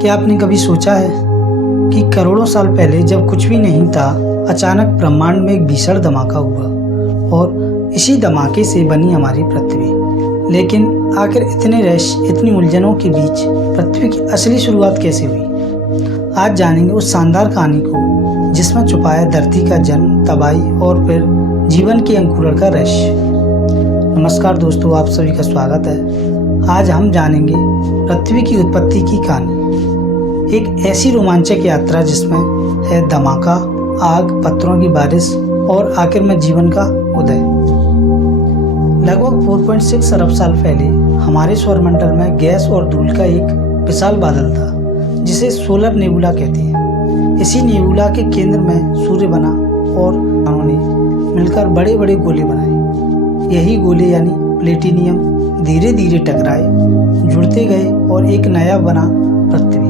क्या आपने कभी सोचा है कि करोड़ों साल पहले जब कुछ भी नहीं था, अचानक ब्रह्मांड में एक भीषण धमाका हुआ और इसी धमाके से बनी हमारी पृथ्वी। लेकिन आखिर इतने रहस्य, इतनी उलझनों के बीच पृथ्वी की असली शुरुआत कैसे हुई? आज जानेंगे उस शानदार कहानी को जिसमें छुपाया धरती का जन्म, तबाही और फिर जीवन के अंकुरण का रहस्य। नमस्कार दोस्तों, आप सभी का स्वागत है। आज हम जानेंगे पृथ्वी की उत्पत्ति की कहानी, एक ऐसी रोमांचक यात्रा जिसमें है धमाका, आग, पत्थरों की बारिश और आखिर में जीवन का उदय। लगभग 4.6 अरब साल पहले हमारे सौरमंडल में गैस और धूल का एक विशाल बादल था जिसे सोलर नेबुला कहते हैं। इसी नेबुला के केंद्र में सूर्य बना और उन्होंने मिलकर बड़े बड़े गोले बनाए। यही गोले यानी प्लेटिनियम धीरे धीरे टकराए, जुड़ते गए और एक नया बना पृथ्वी।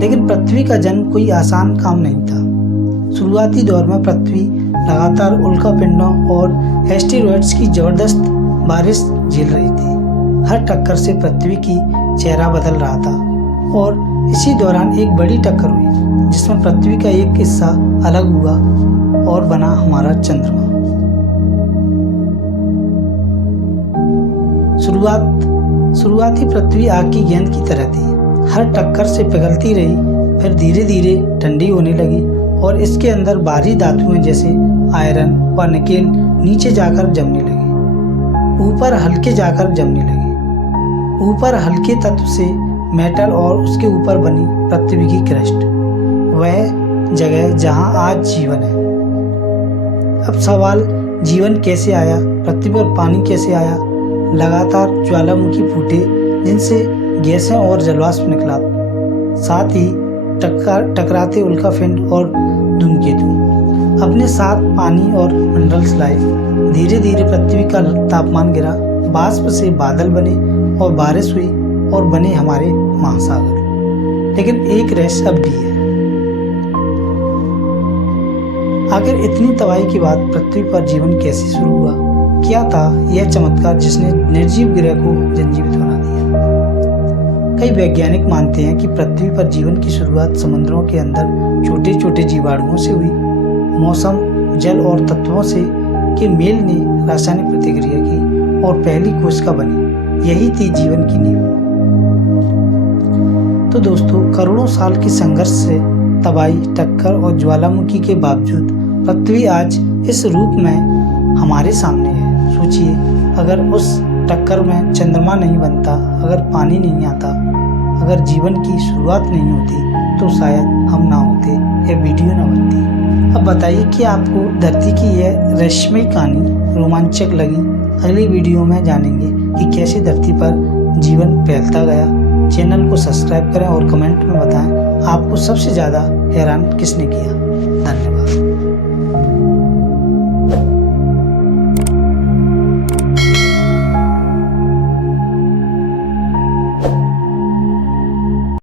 लेकिन पृथ्वी का जन्म कोई आसान काम नहीं था। शुरुआती दौर में पृथ्वी लगातार उल्कापिंडों और एस्टेरॉयड्स की जबरदस्त बारिश झेल रही थी। हर टक्कर से पृथ्वी की चेहरा बदल रहा था और इसी दौरान एक बड़ी टक्कर हुई जिसमें पृथ्वी का एक हिस्सा अलग हुआ और बना हमारा चंद्रमा। शुरुआती पृथ्वी आग की गेंद की तरह थी। हर टक्कर से पिघलती रही, फिर धीरे धीरे ठंडी होने लगी और इसके अंदर भारी धातुएं जैसे आयरन व निकेल नीचे जाकर जमने लगी, ऊपर हल्के तत्व से मेटल और उसके ऊपर बनी पृथ्वी की क्रस्ट, वह जगह जहां आज जीवन है। अब सवाल, जीवन कैसे आया? पृथ्वी पर पानी कैसे आया? लगातार ज्वालामुखी फूटे जिनसे गैसें और जलवाष्प निकला, साथ ही टकराते उल्कापिंड और धूमकेतु अपने साथ पानी और मिनरल्स लाए। धीरे धीरे पृथ्वी का तापमान गिरा, बाष्प से बादल बने और बारिश हुई और बने हमारे महासागर। लेकिन एक रहस्य अब भी है। आखिर इतनी तबाही के बाद पृथ्वी पर जीवन कैसे शुरू हुआ? क्या था यह चमत्कार जिसने निर्जीव ग्रह को जनजीवित बना दिया? कई वैज्ञानिक मानते हैं कि पृथ्वी पर जीवन की शुरुआत समुद्रों के अंदर छोटे छोटे जीवाणुओं से हुई। मौसम, जल और तत्वों से के मेल ने रासायनिक प्रतिक्रिया की और पहली कोशिका बनी। यही थी जीवन की नींव। तो दोस्तों, करोड़ों साल के संघर्ष से, तबाही, टक्कर और ज्वालामुखी के बावजूद पृथ्वी आज इस रूप में हमारे सामने है। सोचिए, अगर उस टक्कर में चंद्रमा नहीं बनता, अगर पानी नहीं आता, अगर जीवन की शुरुआत नहीं होती, तो शायद हम ना होते, यह वीडियो ना बनती। अब बताइए कि आपको धरती की यह रहस्यमयी कहानी रोमांचक लगी? अगली वीडियो में जानेंगे कि कैसे धरती पर जीवन फैलता गया। चैनल को सब्सक्राइब करें और कमेंट में बताएं आपको सबसे ज़्यादा हैरान किसने किया।